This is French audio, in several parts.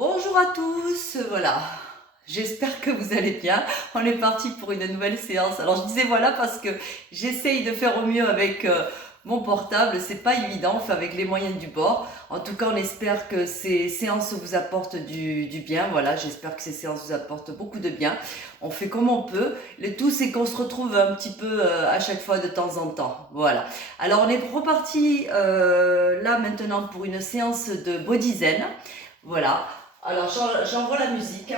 Bonjour à tous, voilà, j'espère que vous allez bien. On est parti pour une nouvelle séance. Alors je disais voilà parce que j'essaye de faire au mieux avec mon portable, c'est pas évident, enfin avec les moyens du bord. En tout cas, on espère que ces séances vous apportent du bien, voilà, j'espère que ces séances vous apportent beaucoup de bien. On fait comme on peut, le tout c'est qu'on se retrouve un petit peu à chaque fois de temps en temps, voilà. Alors on est reparti là maintenant pour une séance de body zen, voilà. Alors, j'envoie la musique.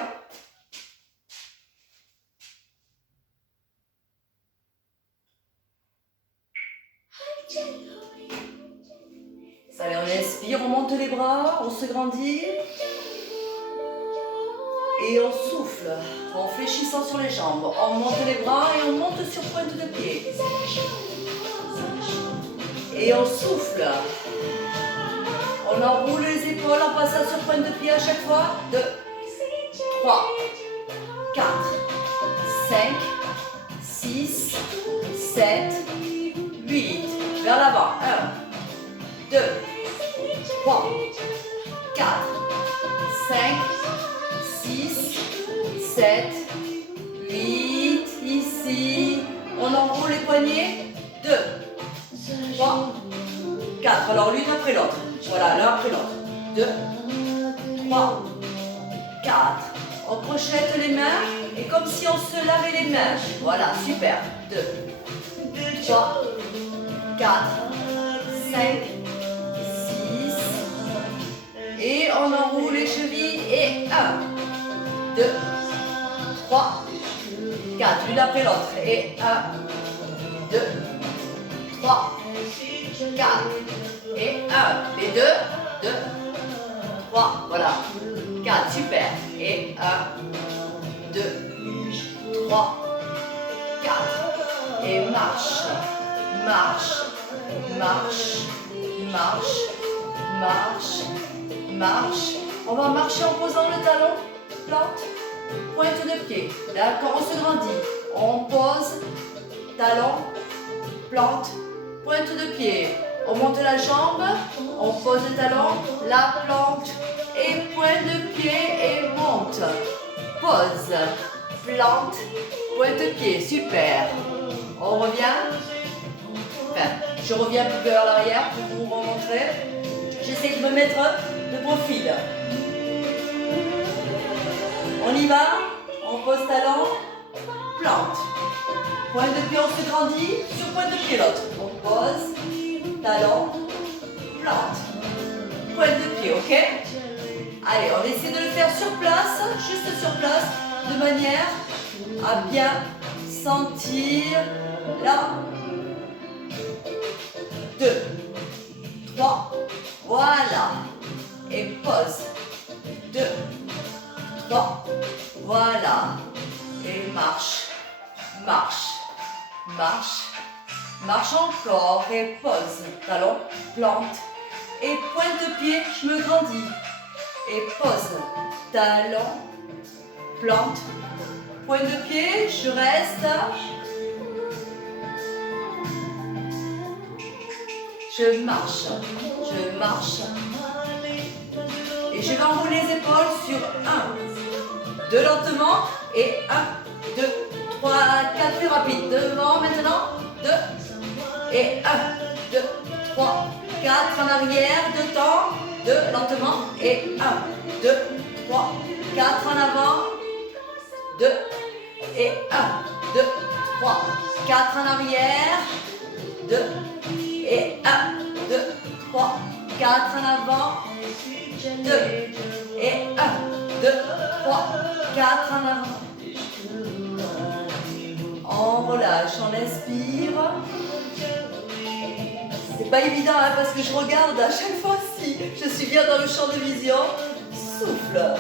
Allez, on inspire, on monte les bras, on se grandit. Et on souffle, en fléchissant sur les jambes. On monte les bras et on monte sur pointe de pied. Et on souffle. On enroule les épaules en passant sur pointe de pied à chaque fois. 2, 3, 4, 5, 6, 7, 8. Vers l'avant. 1, 2, 3, 4, 5, 6, 7, 8. Ici. On enroule les poignets. 2, 3, 4. Alors l'une après l'autre. Voilà, l'un après l'autre. 2, 3, 4. On crochette les mains et comme si on se lavait les mains. Voilà, super. 2, 3, 4, 5, 6. Et on enroule les chevilles et 1, 2, 3, 4. L'une après l'autre. Et 1, 2, 3, 4. Et 1. Les deux. 2, 3. Voilà. 4. Super. Et 1, 2, 3, 4. Et marche. Marche. Marche. Marche. Marche. Marche. On va marcher en posant le talon. Plante. Pointe de pied. D'accord, on se grandit. On pose. Talon. Plante. Pointe de pied. On monte la jambe. On pose le talon. La plante. Et pointe de pied. Et monte. Pose. Plante. Pointe de pied. Super. On revient. Enfin, je reviens un peu vers l'arrière pour vous remontrer. J'essaie de me mettre de profil. On y va. On pose talon. Plante. Pointe de pied, on se grandit. Sur pointe de pied l'autre. On pose. Talon. Plante. Pointe de pied, ok? Allez, on essaie de le faire sur place. Juste sur place. De manière à bien sentir. Là. 2, 3. Voilà. Et pose. 2, 3. Voilà. Et marche. Marche. Marche. Marche encore. Et pose. Talon. Plante. Et pointe de pied. Je me grandis. Et pose. Talon. Plante. Pointe de pied. Je reste. Je marche. Je marche. Et je vais enrouler les épaules sur 1, 2 lentement et 1, 2, 3, 4 plus rapide. Devant maintenant, 2 et 1, 2, 3, 4 en arrière, 2 temps, 2 lentement et 1, 2, 3, 4 en avant, 2 et 1, 2, 3, 4 en arrière, 2 et 1, 2, 3, 4 en avant, 2 et 1, 2, 3, 4 en avant. On relâche, on inspire. C'est pas évident hein, parce que je regarde à chaque fois si je suis bien dans le champ de vision. Souffle.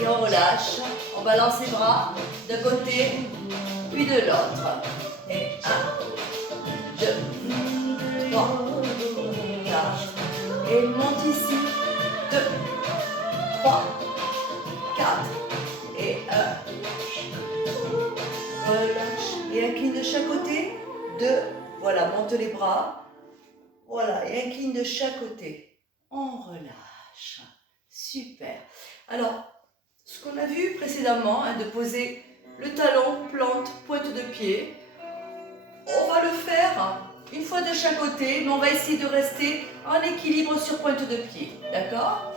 Et on relâche. On balance les bras d'un côté puis de l'autre. Et 1, 2, 3, 4. Et monte ici. 2, 3, 4. Et 1. Relâche. Et incline de chaque côté. 2. Voilà, monte les bras. Voilà, et incline de chaque côté. on relâche. Super. Alors, ce qu'on a vu précédemment, de poser le talon, plante, pointe de pied, on va le faire une fois de chaque côté, mais on va essayer de rester en équilibre sur pointe de pied. D'accord?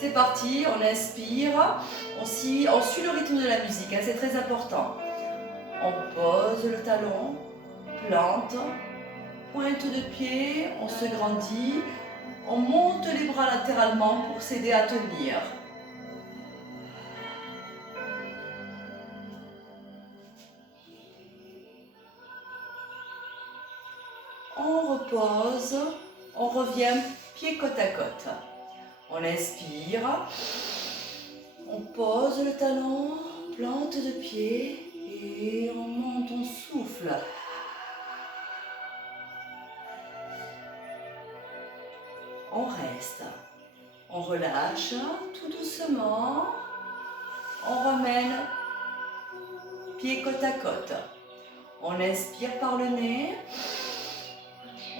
C'est parti, on inspire, on suit le rythme de la musique, c'est très important. On pose le talon, plante, pointe de pied, on se grandit, on monte les bras latéralement pour s'aider à tenir. On repose, on revient pied côte à côte. On inspire, on pose le talon, plante de pied et on monte, on souffle. On reste, on relâche tout doucement, on ramène pied côte à côte. On inspire par le nez.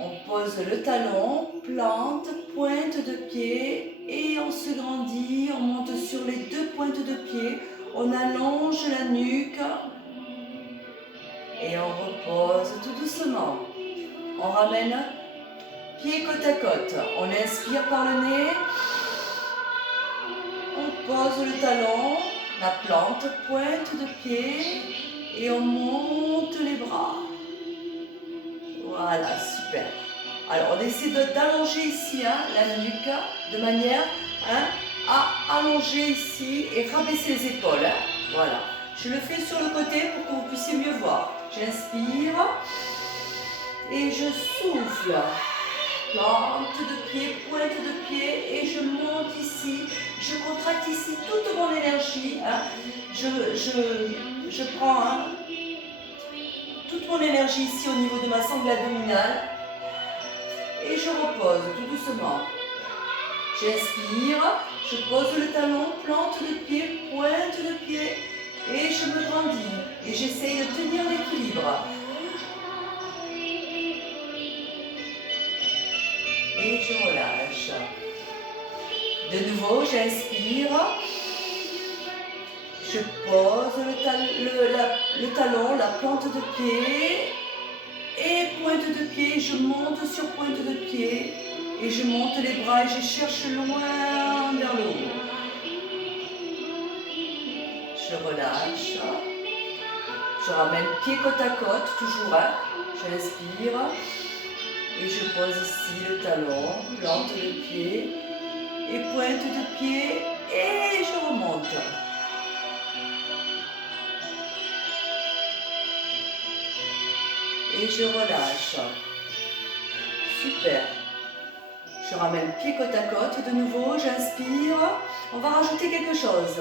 On pose le talon, plante, pointe de pied et on se grandit, on monte sur les deux pointes de pied, on allonge la nuque et on repose tout doucement. On ramène pied côte à côte, on inspire par le nez, on pose le talon, la plante, pointe de pied et on monte les bras. Voilà, super. Alors, on essaie d'allonger ici la nuque de manière à allonger ici et rabaisser les épaules. Voilà. Je le fais sur le côté pour que vous puissiez mieux voir. J'inspire et je souffle. Plante de pied, pointe de pied et je monte ici. Je contracte ici toute mon énergie. Je prends toute mon énergie ici au niveau de ma sangle abdominale et je repose tout doucement. J'inspire, je pose le talon, plante de pied, pointe de pied et je me grandis et j'essaye de tenir l'équilibre. Et je relâche. De nouveau, j'inspire. Je pose le talon, la plante de pied et pointe de pied. Je monte sur pointe de pied et je monte les bras et je cherche loin vers le haut. Je relâche. Je ramène pied côte à côte, toujours. J'inspire et je pose ici le talon, plante de pied et pointe de pied et je remonte. Et je relâche. Super. Je ramène pied côte à côte de nouveau, j'inspire. On va rajouter quelque chose.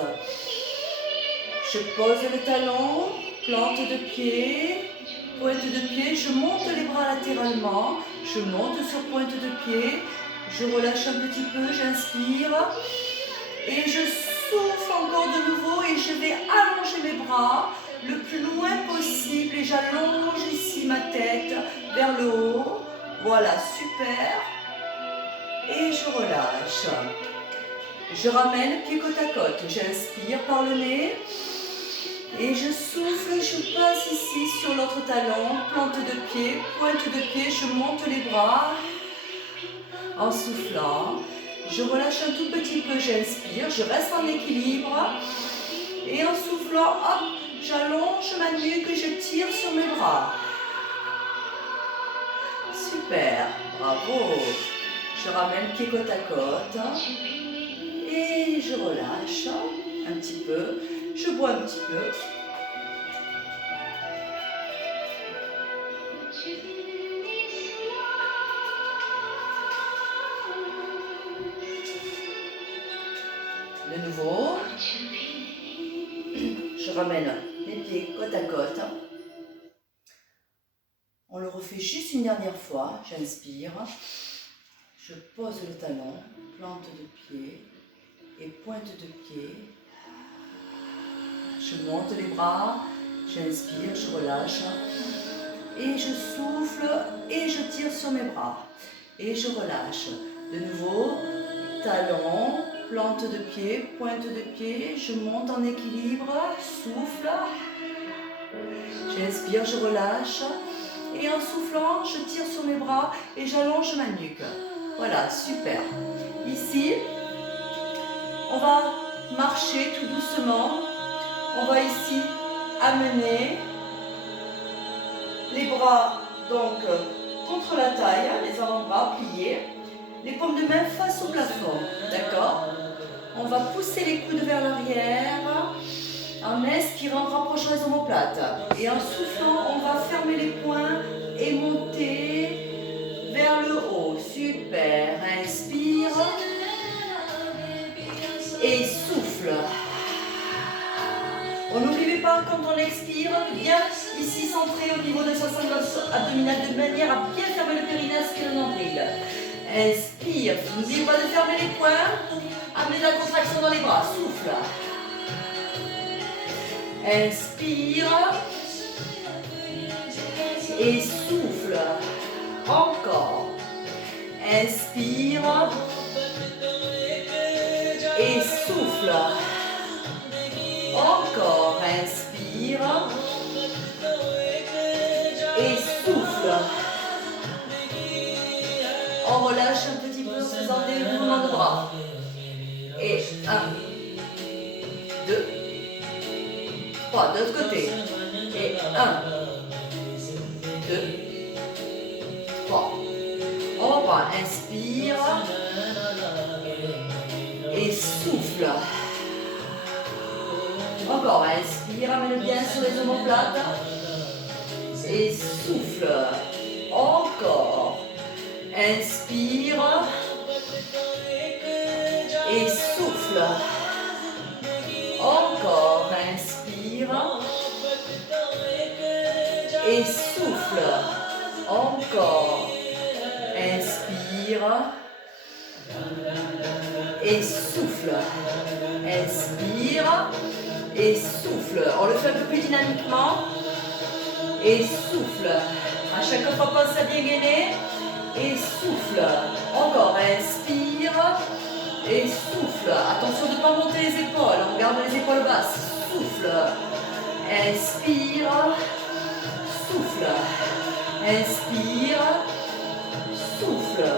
Je pose le talon, plante de pied, pointe de pied. Je monte les bras latéralement. Je monte sur pointe de pied. Je relâche un petit peu, j'inspire. Et je souffle encore de nouveau et je vais allonger mes bras le plus loin possible et j'allonge ici ma tête vers le haut. Voilà, super. Et je relâche. Je ramène pied côte à côte. J'inspire par le nez. Et je souffle, je passe ici sur l'autre talon, plante de pied, pointe de pied, je monte les bras. En soufflant, je relâche un tout petit peu, j'inspire, je reste en équilibre. Et en soufflant, hop, j'allonge ma nuque, je tire sur mes bras. Super, bravo. Je ramène pied côte à côte. Et je relâche un petit peu. Je bois un petit peu. De nouveau, je ramène les pieds côte à côte. On le refait juste une dernière fois. J'inspire. Je pose le talon, plante de pied et pointe de pied. Je monte les bras. J'inspire, je relâche. Et je souffle et je tire sur mes bras. Et je relâche. De nouveau, talon, plante de pied, pointe de pied, je monte en équilibre, souffle, j'inspire, je relâche, et en soufflant, je tire sur mes bras et j'allonge ma nuque. Voilà, super. Ici, on va marcher tout doucement, on va ici amener les bras donc contre la taille, les avant-bras pliés, les paumes de main face au plafond, d'accord? On va pousser les coudes vers l'arrière, en inspirant, en rapprochant les omoplates. Et en soufflant, on va fermer les poings et monter vers le haut. Super, inspire et souffle. On n'oublie pas quand on expire, bien ici centré au niveau de sa sangle abdominale de manière à bien fermer le périnée, aspirer le nombril. Inspire, n'oubliez pas de fermer les poings, amenez la contraction dans les bras, souffle. Inspire et souffle. Encore. Inspire et souffle. Encore, inspire et souffle. On relâche un petit peu en faisant des mouvements de bras. Et 1, 2, 3, de l'autre côté. Et 1, 2, 3. On reprend, inspire et souffle. Encore, inspire, amène bien sur les omoplates et souffle. Encore, inspire et souffle. Encore, inspire et souffle. Encore, inspire et souffle. Inspire et souffle. On le fait un peu plus dynamiquement. Et souffle. À chaque fois, pense à bien gainer. Et souffle. Encore. Inspire. Et souffle. Attention de ne pas monter les épaules. On garde les épaules basses. Souffle. Inspire. Souffle. Inspire. Souffle.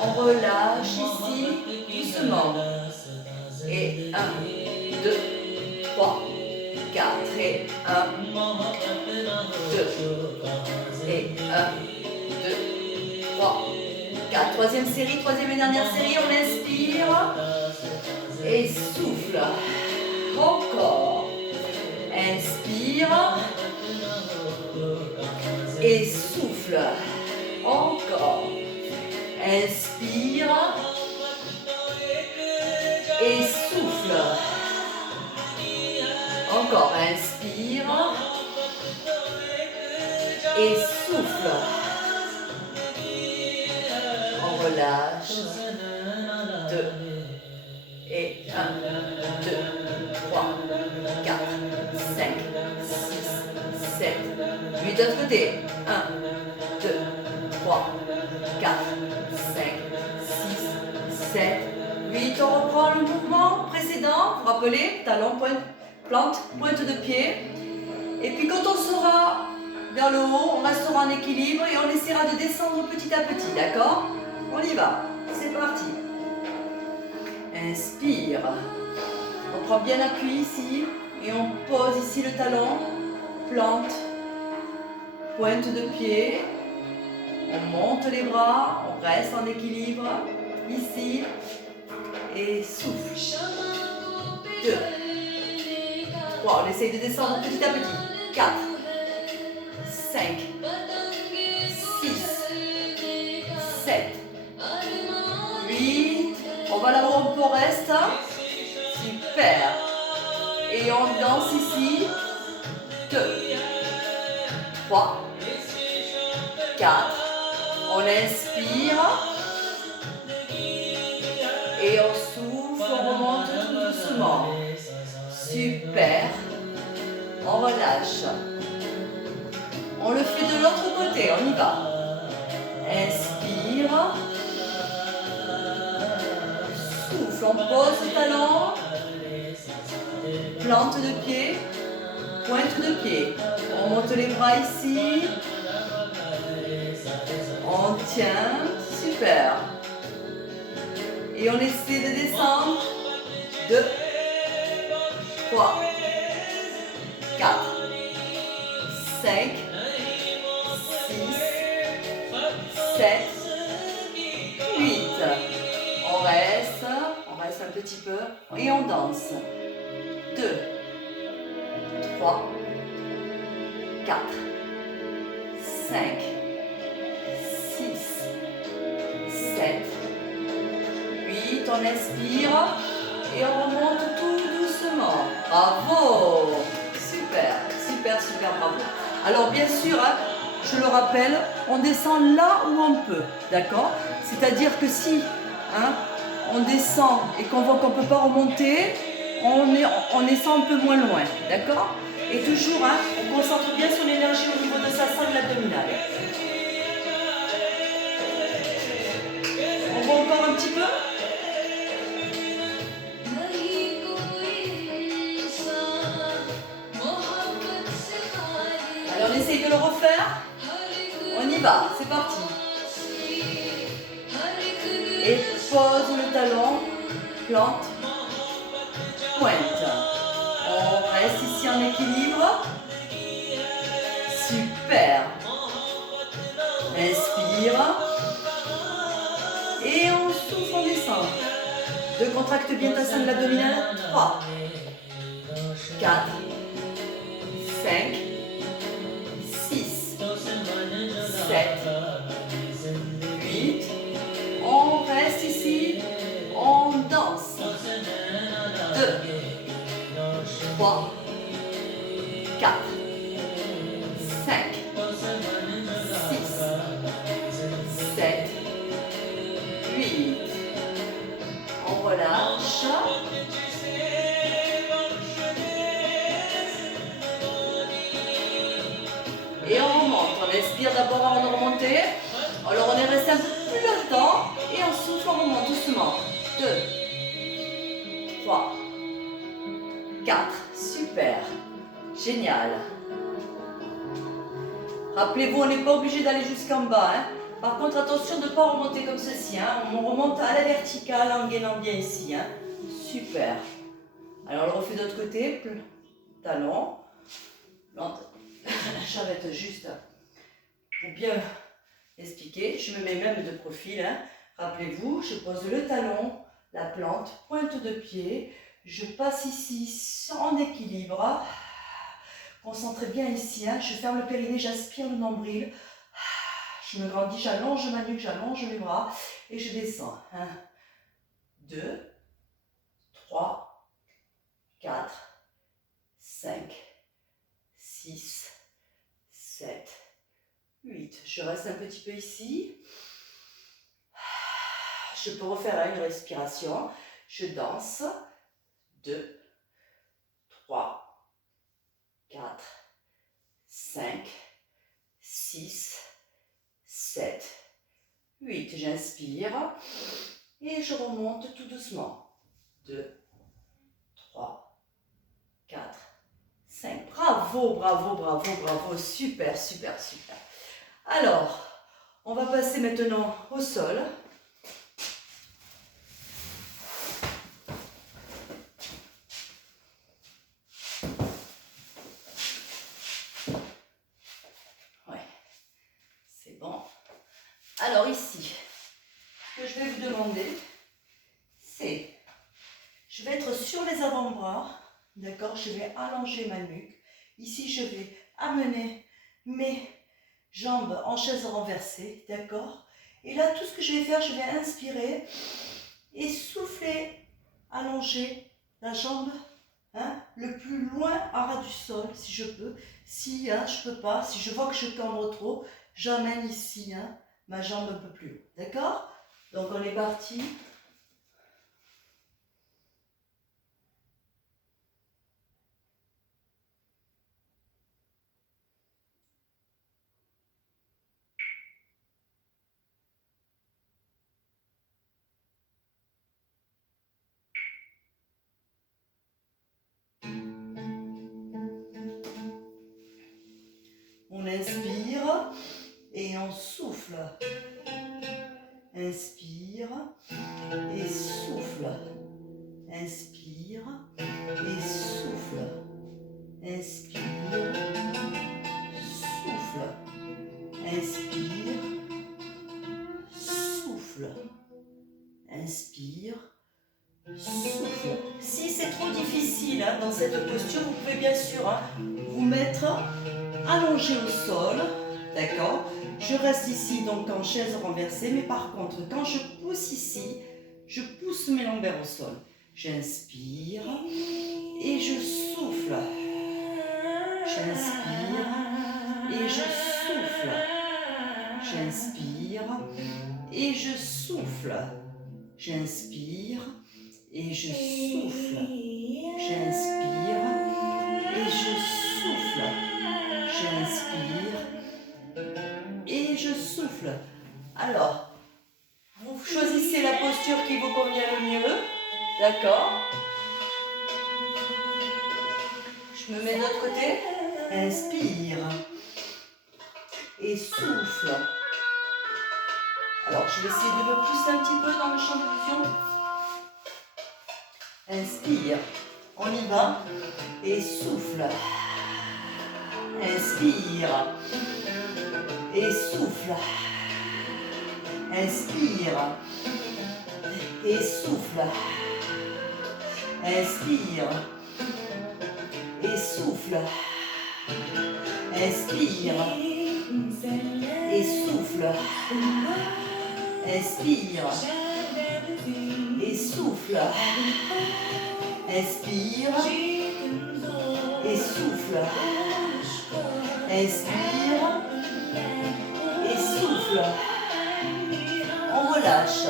On relâche ici. Doucement. Et 1, 2, 3, 4. Et 1, 2. Et 1, 2, 3, 4. Troisième série, troisième et dernière série. On inspire. Et souffle. Encore. Inspire. Et souffle. Encore. Inspire. Et souffle. Encore, inspire. Et souffle. On relâche. 2. Et 1, 2, 3, 4, 5, 6, 7, 8. De l'autre côté. 1, 2, 3, 4, 5, 6, 7, 8. On reprend le mouvement précédent. Vous rappelez, talon, pointe, plante, pointe de pied. Et puis quand on sera vers le haut, on restera en équilibre et on essaiera de descendre petit à petit, d'accord? On y va. C'est parti. Inspire. On prend bien l'appui ici et on pose ici le talon, plante, pointe de pied. On monte les bras, on reste en équilibre ici et souffle. 2, 3, on essaye de descendre petit à petit. 4, 5, 6, 7, 8. On va là où on peut rester. Super. Et on danse ici. 2, 3, 4. On inspire. Et on souffle, on remonte tout doucement. Super. On relâche. On le fait de l'autre côté, on y va. Inspire. On pose le talon, plante de pied, pointe de pied. On monte les bras ici. On tient, super. Et on essaie de descendre. 2, 3, 4, 5, 6, 7, 8. On reste un petit peu et on danse. 2, 3, 4, 5, 6, 7, 8. On inspire et on remonte tout doucement. Bravo! Super, super, super, bravo. Alors bien sûr, hein, je le rappelle, on descend là où on peut, d'accord? C'est-à-dire que si on descend et qu'on voit qu'on ne peut pas remonter, on descend un peu moins loin, d'accord? Et toujours, on concentre bien sur l'énergie au niveau de sa sangle abdominale. On voit encore un petit peu? Allez, on essaye de le refaire. On y va, c'est parti. Et pose le talon, plante, pointe. On reste ici en équilibre. Super. Inspire. Et on souffle, on descend. 2, contracte bien ta sangle abdominale. 3, 4, 5, 6, 7, 8. On reste ici. On danse. 2, 3, 4, 5, 6, 7, 8. On relâche. Et on remonte. On inspire d'abord avant de remonter. Alors on est resté un peu plus longtemps. Et on souffle, on remonte doucement. 2, 3, 4. Super. Génial. Rappelez-vous, on n'est pas obligé d'aller jusqu'en bas. Par contre, attention de ne pas remonter comme ceci. On remonte à la verticale en gainant bien ici. Super. Alors, on le refait de l'autre côté. Talon. J'arrête juste pour bien expliquer. Je me mets même de profil. Rappelez-vous, je pose le talon, la plante, pointe de pied. Je passe ici en équilibre. Concentrez bien ici. Je ferme le périnée, j'aspire le nombril. Je me grandis, j'allonge ma nuque, j'allonge mes bras et je descends. 1, 2, 3, 4, 5, 6, 7, 8. Je reste un petit peu ici. Je peux refaire une respiration. Je danse. 2, 3, 4, 5, 6, 7, 8. J'inspire et je remonte tout doucement. 2, 3, 4, 5. Bravo, bravo, bravo, bravo. Super, super, super. Alors, on va passer maintenant au sol. Alors ici, ce que je vais vous demander, c'est, je vais être sur les avant-bras, d'accord? Je vais allonger ma nuque. Ici, je vais amener mes jambes en chaise renversée, d'accord? Et là, tout ce que je vais faire, je vais inspirer et souffler, allonger la jambe le plus loin à ras du sol, si je peux. Si je peux pas, si je vois que je cambre trop, j'amène ici, ma jambe un peu plus haut, d'accord? Donc on est parti. souffle. Inspire et souffle. Inspire et souffle. Inspire, souffle. Inspire, souffle. Inspire, souffle. Si c'est trop difficile dans cette posture, vous pouvez bien sûr vous mettre allongé au sol. D'accord? Je reste ici donc en chaise renversée, mais par contre, quand je pousse ici, je pousse mes lombaires au sol. J'inspire et je souffle. J'inspire et je souffle. J'inspire et je souffle. J'inspire et je souffle. J'inspire et je souffle. J'inspire et je souffle. Alors, vous choisissez la posture qui vous convient le mieux. D'accord? Je me mets de l'autre côté. Inspire et souffle. Alors, je vais essayer de me pousser un petit peu dans le champ de vision. Inspire. On y va. Et souffle. Inspire. Et souffle. Inspire. Et souffle. Inspire. Et souffle. Inspire. Et souffle. Inspire. Et souffle. Inspire. Et souffle. Inspire. Et souffle. On relâche.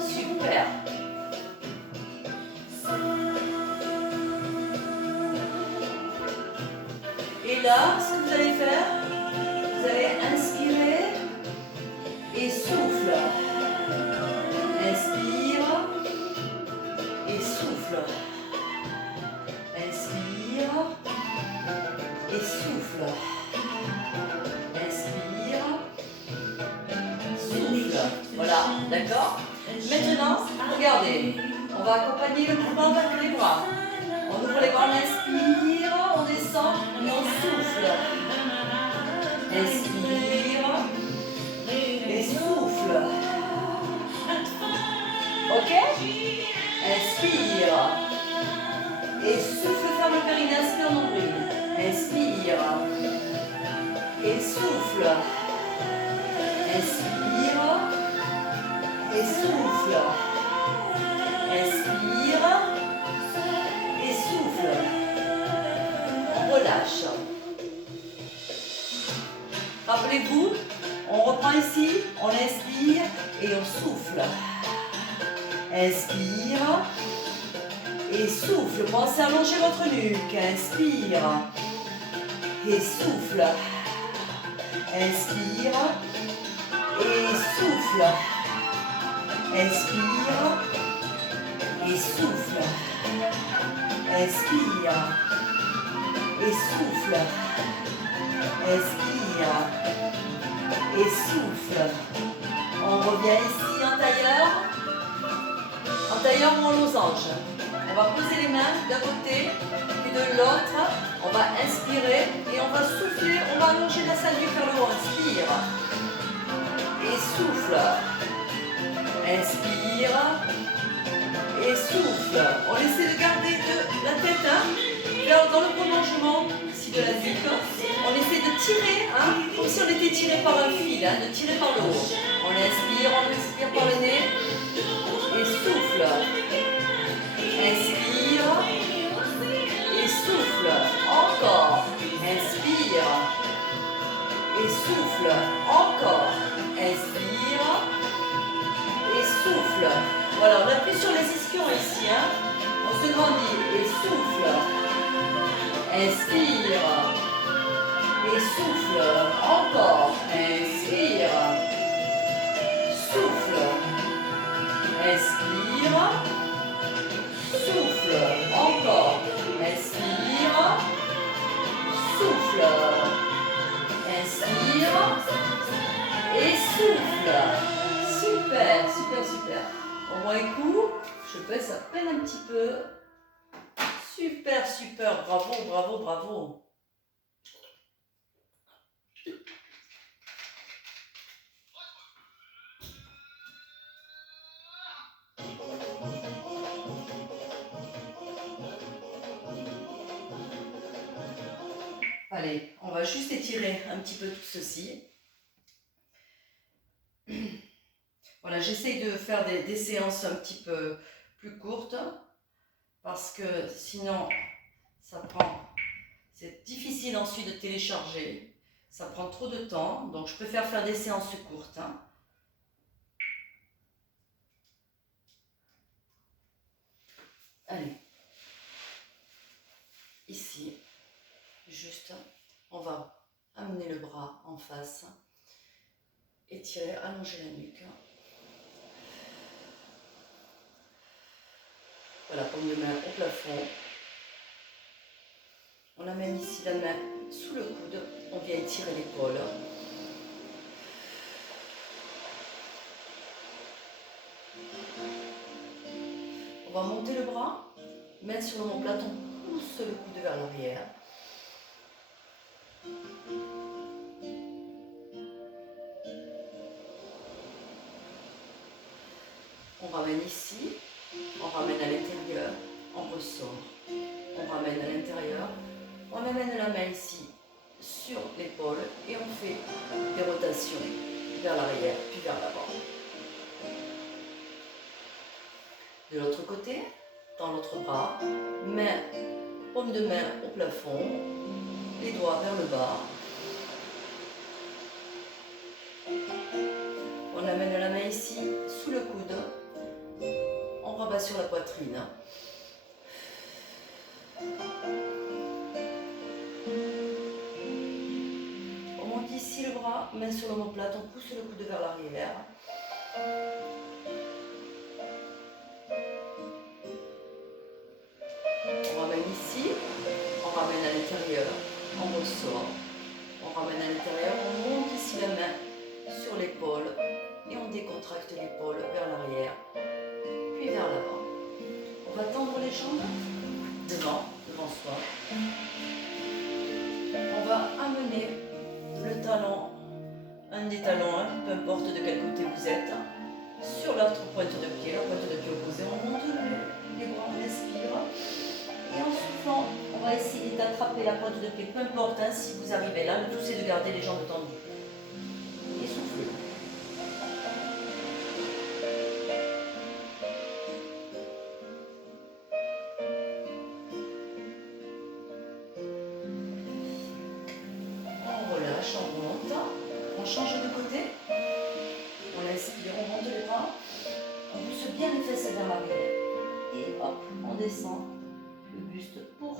Super. Et là, ce que vous allez faire, vous allez inspirer et souffle. Inspire et souffle. Inspire et souffle. Inspire, souffle. Voilà, d'accord? Maintenant, regardez, on va accompagner le mouvement avec les bras. On ouvre les bras, on inspire, on descend et on souffle. Inspire et souffle. Ok? Inspire et souffle, ferme le périnée, inspire nombril. Inspire et souffle. Inspire et souffle. Inspire et souffle. On relâche. Rappelez-vous, on reprend ici, on inspire et on souffle. Inspire et souffle. Pensez à allonger votre nuque. Inspire et souffle. Inspire et souffle. Inspire et souffle. Inspire et souffle. Inspire et souffle. On revient ici en tailleur. En tailleur ou en losange. On va poser les mains d'un côté puis de l'autre. On va inspirer et on va souffler. On va allonger la ceinture vers le haut. Inspire et souffle. Inspire et souffle. On essaie de garder la tête dans le prolongement ici de la nuque. On essaie de tirer, comme si on était tiré par un fil, de tirer par le haut. On inspire par le nez et souffle. Inspire et souffle. Encore. Inspire et souffle. Encore. Inspire et souffle. Voilà, on appuie sur les ischions ici. On se grandit et souffle. Inspire et souffle. Encore. Inspire. Souffle. Inspire. Souffle. Encore. Inspire. Souffle. Inspire. souffle. Super, super, super. On voit un coup, je baisse à peine un petit peu. Super, super, bravo, bravo, bravo. Allez, on va juste étirer un petit peu tout ceci. Voilà, j'essaye de faire des séances un petit peu plus courtes parce que sinon, c'est difficile ensuite de télécharger. Ça prend trop de temps, donc je préfère faire des séances courtes. Allez, ici, juste, on va amener le bras en face, étirer, allonger la nuque. Voilà, paume de main au plafond. On amène ici la main sous le coude, on vient étirer l'épaule. On va monter le bras, main sur l'omoplate, on pousse le coude vers l'arrière. On ramène ici, on ramène à l'intérieur, on ressort. On ramène à l'intérieur, on amène la main ici sur l'épaule et on fait des rotations vers l'arrière puis vers l'avant. De l'autre côté, dans l'autre bras, main, paume de main au plafond, les doigts vers le bas. On amène la main ici sous le coude, on rabat sur la poitrine. On monte ici le bras, main sur l'omoplate, on pousse le coude vers l'arrière. On ramène ici, on ramène à l'intérieur, on ressort. On ramène à l'intérieur, on monte ici la main sur l'épaule et on décontracte l'épaule vers l'arrière, puis vers l'avant. On va tendre les jambes devant soi. On va amener le talon, un des talons, peu importe de quel côté vous êtes, sur l'autre pointe de pied, la pointe de pied opposée. On monte les bras, on inspire. Et en soufflant, on va essayer d'attraper la pointe de pied, peu importe si vous arrivez là, le tout c'est de garder les jambes tendues. Et soufflez. On relâche, on remonte, on change de côté, on inspire, on monte les bras, on pousse bien les fesses vers l'arrière. Et hop, on descend le buste pour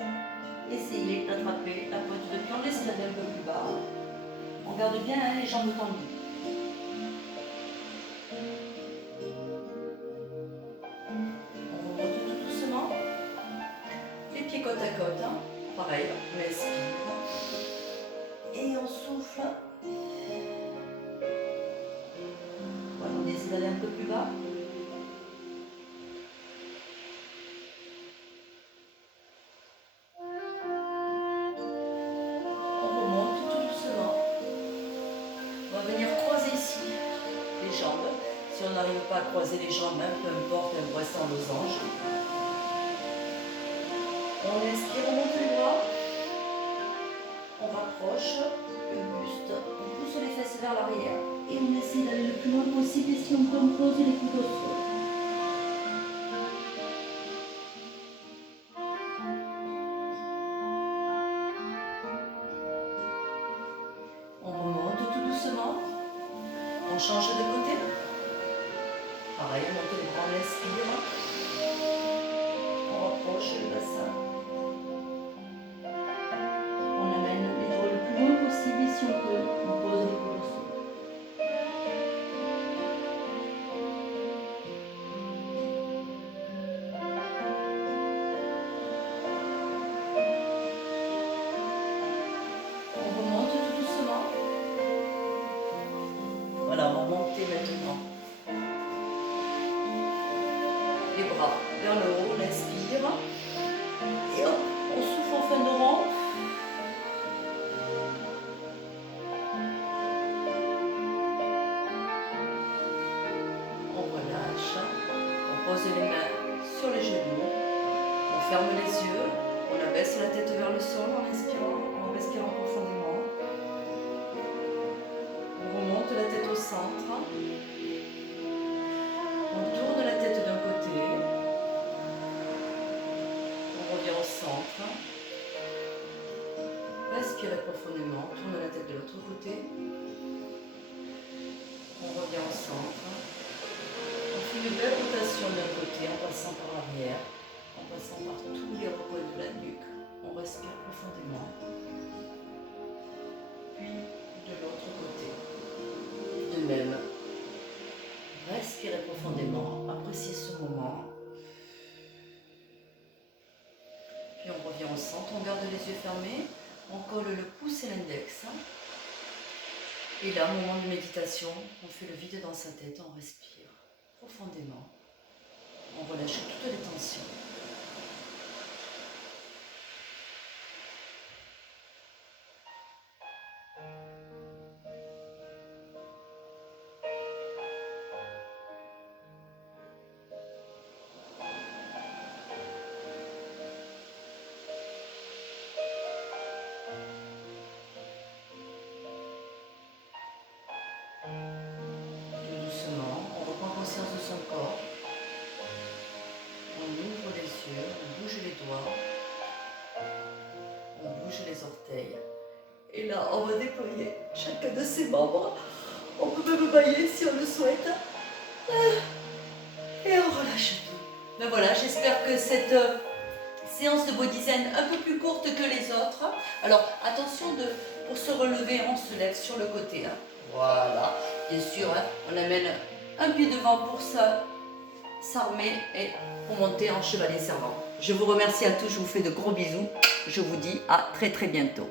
essayer d'attraper la pointe de pied. On laisse la main un peu plus bas. On garde bien les jambes tendues. On remonte tout doucement. Les pieds côte à côte. Pareil, on inspire. Et on souffle. Voilà, on essaie d'aller un peu plus bas. Si on n'arrive pas à croiser les jambes, peu importe, on reste en losange. On inspire, on monte les bras, on rapproche le buste, on pousse les fesses vers l'arrière et on essaie d'aller le plus loin possible et si on peut, on pose les coudes au sol. On remonte tout doucement, on change de côté. Pareil, on monte les bras, on inspire, on rapproche le bassin. On amène les doigts le plus loin possible et si on peut, on pose les coudes au sol. On remonte tout doucement. Voilà, on les bras vers le haut, on inspire. Et hop, on souffle en fin de rang. On relâche. On pose les mains sur les genoux. On ferme les yeux. On abaisse la tête vers le sol en inspirant, en respirant profondément. On remonte la tête au centre. On tourne la tête d'un côté. On revient au centre. Respirez profondément. Tourne la tête de l'autre côté. On revient au centre. On fait une belle rotation d'un côté en passant par l'arrière, en passant par tous les recoins de la nuque. On respire profondément. Puis de l'autre côté. De même. Respirez profondément, appréciez ce moment. Puis on revient au centre, on garde les yeux fermés, on colle le pouce et l'index. Et là, moment de méditation, on fait le vide dans sa tête, on respire profondément. On relâche toutes les tensions. Conscience de son corps, on ouvre les yeux, on bouge les doigts, on bouge les orteils, et là on va déployer chacun de ses membres, on peut même bailler si on le souhaite, et on relâche tout. Ben voilà, j'espère que cette séance de body zen un peu plus courte que les autres. Alors attention, pour se relever, on se lève sur le côté, hein. Voilà, bien sûr, hein, on amène un pied devant pour s'armer et pour monter en chevalier servant. Je vous remercie à tous, je vous fais de gros bisous. Je vous dis à très très bientôt.